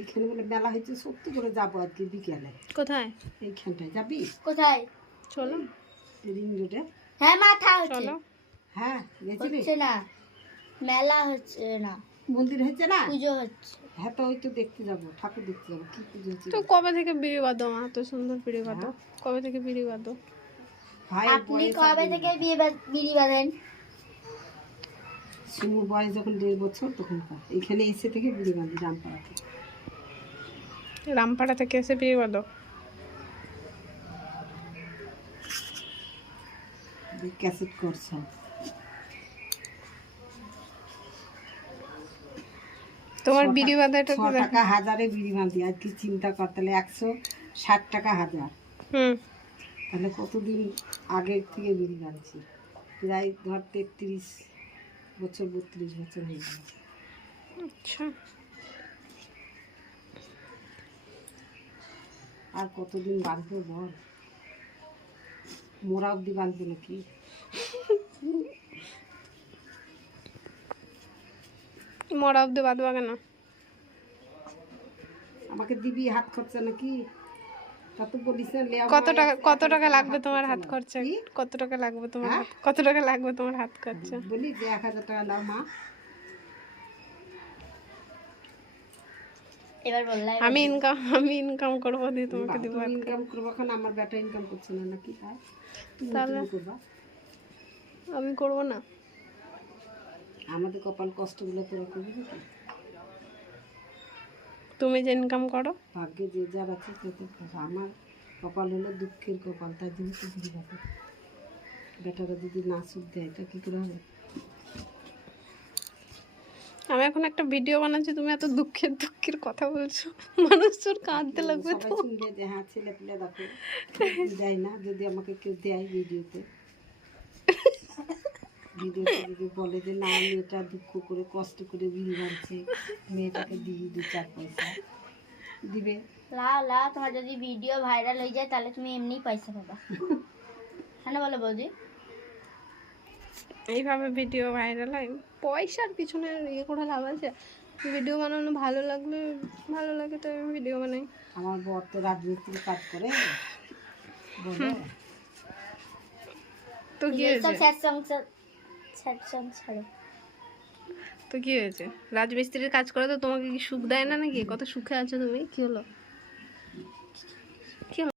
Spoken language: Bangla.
এখানে বলে মেলা হয়েছে, সত্যি করে যাবো আজকে বিকেলে। কোথায়? এইখানটায় যাবি? কোথায়? চলো। রিং রোডে। হ্যাঁ মাথা হচ্ছে। চলো। হ্যাঁ গেছিলি? হচ্ছে না, মেলা হচ্ছে না, মন্দির হয়েছে না? পুজো হচ্ছে। হ্যাঁ তো ওই তো দেখতে যাবো, ঠাকুর দেখতে যাবো। কি পুজো হচ্ছে? তো কবে থেকে বিড়ি বাঁধো মা? এত সুন্দর বিড়ি বাঁধো, হ্যাঁ। কবে থেকে বিড়ি বাঁধো? ভাই আপনি কবে থেকে বিড়ি বাঁধেন? শিমুর বয়স যখন 1.5 বছর তখনকার এখানে এসে থেকে বিড়ি বাঁধি রামপাড়া থেকে। রামপাড়া থেকে এসে বিড়ি বাঁধো? ক্যাসেট করছে। তোমার বিড়ি বাঁধাটা 6 টাকা হাজারে বিড়ি বাঁধি। আজকে চিন্তা কর, তাহলে 160 টাকা হাজার। হুম। তাহলে কতদিন আগের থেকে বিড়ি বাঁধছি, প্রায় ধর 33 বছর 32 বছর হয়ে গেল। আচ্ছা। আর কতদিন বাঁধবো বল? মোরা অব্দি বাঁধবো নাকি? মরা অব্দি বাঁধবা কেন? আমাকে দিবি হাত খরচা নাকি? তা তো বলিস না। কত টাকা লাগবে তোমার হাত খরচা? কি? কত টাকা লাগবে তোমার হ্যাঁ? কত টাকা লাগবে তোমার হাত খরচা? বলি যে 1000 টাকা দাও মা। এবার বললাম আমি ইনকাম করবো দিয়ে তোমাকে দিব। তুমি ইনকাম করবো, এখন আমার বেটা ইনকাম করছে না নাকি? হ্যাঁ তাহলে তুমি করবা। আমি করব না? আমাদের কপাল কষ্টগুলো তোরা করবি নাকি? তুমি যে ইনকাম করো। ভাগ্যে যে যার আছে সে তো খাবে। আমার কপাল হলো দুঃখের কপাল, তার জন্য তো বিড়ি বাঁধে। বেটারা যদি না সুখ দেয় তা কী করে হবে? আমি এখন একটা ভিডিও বানাচ্ছি, তুমি এত দুঃখের কথা বলছো, মানুষ তোর কাঁদতে লাগবে তো। সবাই শুনবে যে হ্যাঁ ছেলে পেলে দেখো দেয় না। যদি আমাকে কেউ দেয় ভিডিওতে যদি বলে যে না মেয়েটা দুঃখ করে কষ্ট করে বিড়ি বাঁধছে, মেয়েটাকে দিই 2-4 পয়সা দিবে। লা তোমার যদি ভিডিও ভাইরাল হয়ে যায় তাহলে তুমি এমনি পয়সা পাবা। হ্যাঁ না বলো বৌদি? এইভাবে ভিডিও ভাইরাল হয়, পয়সার পিছনে ইয়ে করে লাভ আছে? ভিডিও বানানো ভালো লাগে তো আমি ভিডিও বানাই। আমার বর তো রাজমিস্ত্রির কাজ করে বলে। তো কি হয়েছে? তো কি হয়েছে? রাজমিস্ত্রির কাজ করে তো তোমাকে কি সুখ দেয় না নাকি? কত সুখে আছো তুমি, কি হলো?